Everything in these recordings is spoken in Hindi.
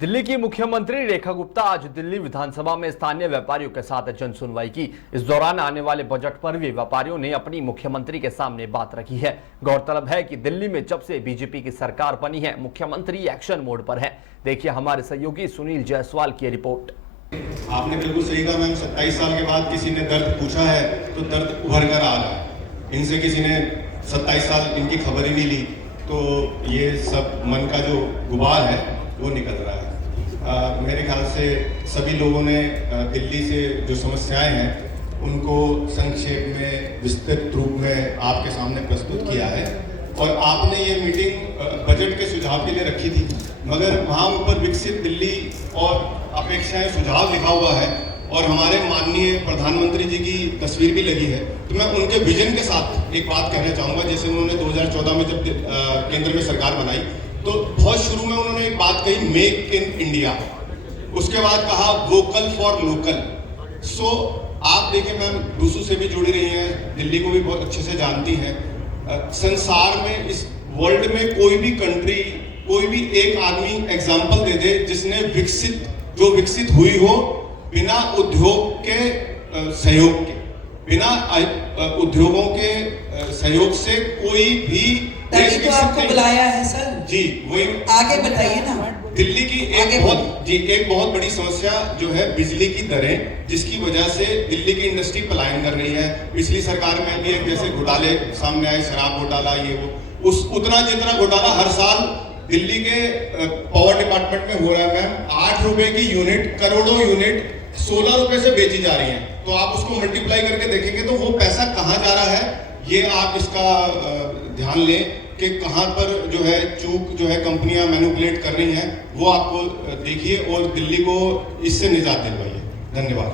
दिल्ली की मुख्यमंत्री रेखा गुप्ता आज दिल्ली विधानसभा में स्थानीय व्यापारियों के साथ जन सुनवाई की। इस दौरान आने वाले बजट पर भी व्यापारियों ने अपनी मुख्यमंत्री के सामने बात रखी है। गौरतलब है कि दिल्ली में जब से बीजेपी की सरकार बनी है, मुख्यमंत्री एक्शन मोड पर है। देखिए हमारे सहयोगी सुनील जायसवाल की रिपोर्ट। आपने बिल्कुल सही कहा मैम। 27 साल के बाद किसी ने दर्द पूछा है तो दर्द उभर कर आ रहा है। इनसे किसी ने 27 साल इनकी खबर ही नहीं ली, तो ये सब मन का जो गुबार है वो निकल रहा है। मेरे ख्याल से सभी लोगों ने दिल्ली से जो समस्याएं हैं उनको संक्षेप में विस्तृत रूप में आपके सामने प्रस्तुत किया है। और आपने ये मीटिंग बजट के सुझाव के लिए रखी थी, मगर वहाँ ऊपर विकसित दिल्ली और अपेक्षाएं सुझाव लिखा हुआ है और हमारे माननीय प्रधानमंत्री जी की तस्वीर भी लगी है। तो मैं उनके विजन के साथ एक बात कहना चाहूँगा। जैसे उन्होंने 2014 में जब केंद्र में सरकार बनाई तो बहुत शुरू में उन्होंने एक बात कही, मेक इन इंडिया। उसके बाद कहा वोकल फॉर लोकल। सो आप देखिए मैम, दूसरों से भी जुड़ी रही हैं, दिल्ली को भी बहुत अच्छे से जानती हैं। संसार में, इस वर्ल्ड में कोई भी कंट्री, कोई भी एक आदमी एग्जाम्पल दे दे जिसने विकसित हुई हो बिना उद्योग के सहयोग के, बिना उद्योगों के सहयोग से कोई भी देश तो आपको बुलाया है सर जी। वही आगे बताइए ना। दिल्ली की एक बहुत बड़ी समस्या जो है बिजली की दरें, जिसकी वजह से दिल्ली की इंडस्ट्री पलायन कर रही है। पिछली सरकार में भी जैसे घोटाले सामने आए, शराब घोटाला, ये वो, उतना जितना घोटाला हर साल दिल्ली के पावर डिपार्टमेंट में हो रहा है मैम। 8 रुपए की यूनिट, करोड़ों यूनिट 16 रुपए से बेची जा रही है। तो आप उसको मल्टीप्लाई करके देखेंगे तो वो पैसा कहाँ जा रहा है, ये आप इसका ध्यान लें कि कहाँ पर जो है चूक जो है कंपनियां मैनिपुलेट कर रही हैं, वो आपको देखिए और दिल्ली को इससे निजात दिलवाइए। धन्यवाद।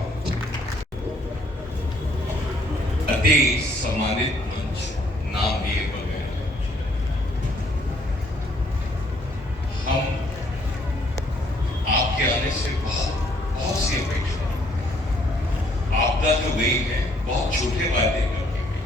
अति सम्मानित मंच, नाम लिए बगैर हम आपके आने से बहुत सी अपेक्षा, आपदा जो गई है बहुत छोटे वादे करके गई।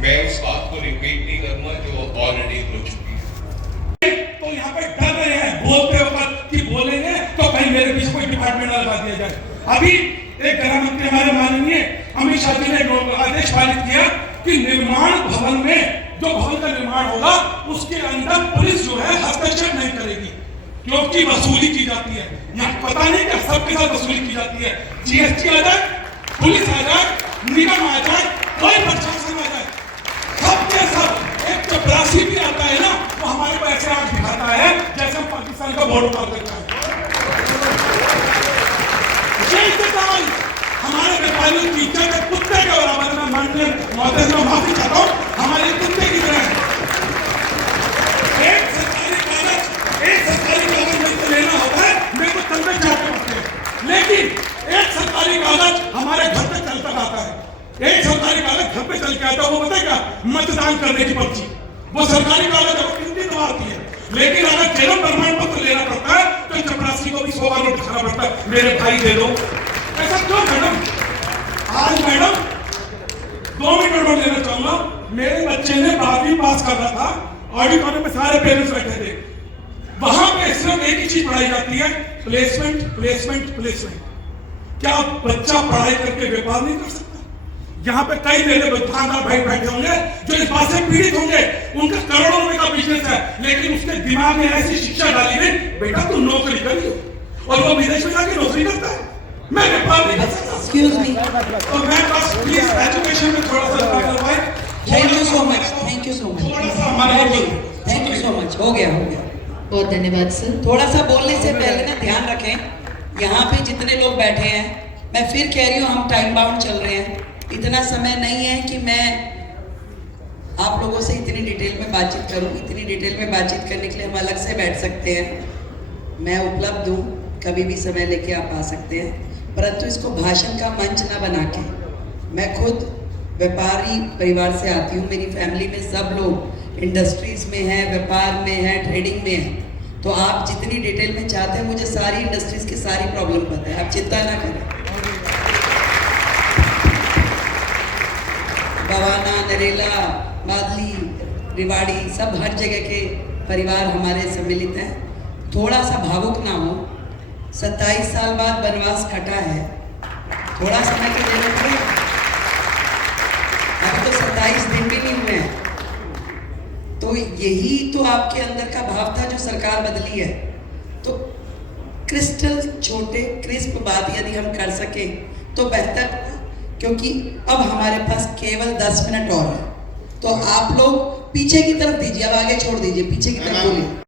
मैं उस बात को रिपीट नहीं करूंगा जो ऑलरेडी हो चुकी है। तो यहाँ पे डर रहे हैं बोलते वक्त कि बोलेंगे तो कहीं मेरे पीछे कोई डिपार्टमेंट लगा दिया जाए। अभी एक गृह मंत्री हमारे माननीय अमित शाह जी ने आदेश पारित किया कि निर्माण भवन में, जो भवन का निर्माण होगा उसके अंदर पुलिस जो है हस्तक्षेप नहीं करेगी, क्योंकि वसूली की जाती है। यहाँ पता नहीं क्या सबके साथ वसूली की जाती है। जीएसटी आ जाए, पुलिस आ जाए, निगम आ जाए, कोई प्रशासन आ जाए, सबके सब। एक चपरासी भी आता है ना, वो हमारे को ऐसे आंख दिखाता है जैसे हम पाकिस्तान का बोर्ड उतार देता है। हमारे व्यापारियों की इज्जत है कुत्ते के बराबर में। माननीय महोदय मैं माफी चाहता हूँ, हमारे कुत्ते की तरह है। एक सरकारी कागज मेरे को लेना होता है, मेरे को तंबे चाहते होते हैं, लेकिन एक सरकारी कागज हमारे घर पे चलता आता है। एक सरकारी कागज घर पे चल के आता है, वो पता है क्या? मतदान करने की पर्ची। वो सरकारी कागज है, कितनी दबाती है। लेकिन अगर जन्म प्रमाण पत्र लेना पड़ता है तो चपरासी को भी 100 बार नोट दिखाना पड़ता है, मेरे भाई दे दो। ऐसा क्यों मैडम? आज मैडम 2 मिनट नोट लेना चाहूंगा। मेरे बच्चे ने 12वीं पास कर रहा था, ऑडिटोरियम में सारे पेरेंट्स बैठे थे। वहां पे सिर्फ एक ही चीज पढ़ाई जाती है, प्लेसमेंट प्लेसमेंट प्लेसमेंट। क्या बच्चा पढ़ाई करके व्यापार नहीं कर सकता? यहाँ पे कई मेरे दुकानदार भाई बैठे होंगे जो इस बात से पीड़ित होंगे, उनका करोड़ों रुपए का बिजनेस है, लेकिन उसके दिमाग में ऐसी शिक्षा डाली गई, बेटा तुम नौकरी करियो, और वो विदेश में जाके नौकरी करता है। मैं व्यापार नहीं कर सकता। Excuse me. तो मैं बस प्लीज एजुकेशन में थोड़ा सा thank you so much, thank you so much, थोड़ा सा हमारे थैंक यू सो मच। हो गया। बहुत धन्यवाद सर। थोड़ा सा बोलने से पहले ना ध्यान रखें, यहाँ पे जितने लोग बैठे हैं, मैं फिर कह रही हूँ हम टाइम बाउंड चल रहे हैं। इतना समय नहीं है कि मैं आप लोगों से इतनी डिटेल में बातचीत करूँ। इतनी डिटेल में बातचीत करने के लिए हम अलग से बैठ सकते हैं। मैं उपलब्ध हूँ, कभी भी समय लेके आप आ सकते हैं, परंतु इसको भाषण का मंच ना बना के। मैं खुद व्यापारी परिवार से आती हूँ, मेरी फैमिली में सब लोग इंडस्ट्रीज में है, व्यापार में है, ट्रेडिंग में है। तो आप जितनी डिटेल में चाहते हैं, मुझे सारी इंडस्ट्रीज की सारी प्रॉब्लम पता है, आप चिंता ना करें। बवाना, नरेला, बादली, रिवाड़ी, सब हर जगह के परिवार हमारे सम्मिलित हैं। थोड़ा सा भावुक ना हो। 27 साल बाद वनवास कटा है, थोड़ा समय तो देना पड़ेगा। अभी तो 27 दिन भी नहीं हुए हैं। तो यही तो आपके अंदर का भाव था जो सरकार बदली है। तो क्रिस्टल छोटे क्रिस्प बात यदि हम कर सके तो बेहतर, क्योंकि अब हमारे पास केवल 10 मिनट और है। तो आप लोग पीछे की तरफ दीजिए, अब आगे छोड़ दीजिए, पीछे की तरफ बोलिए।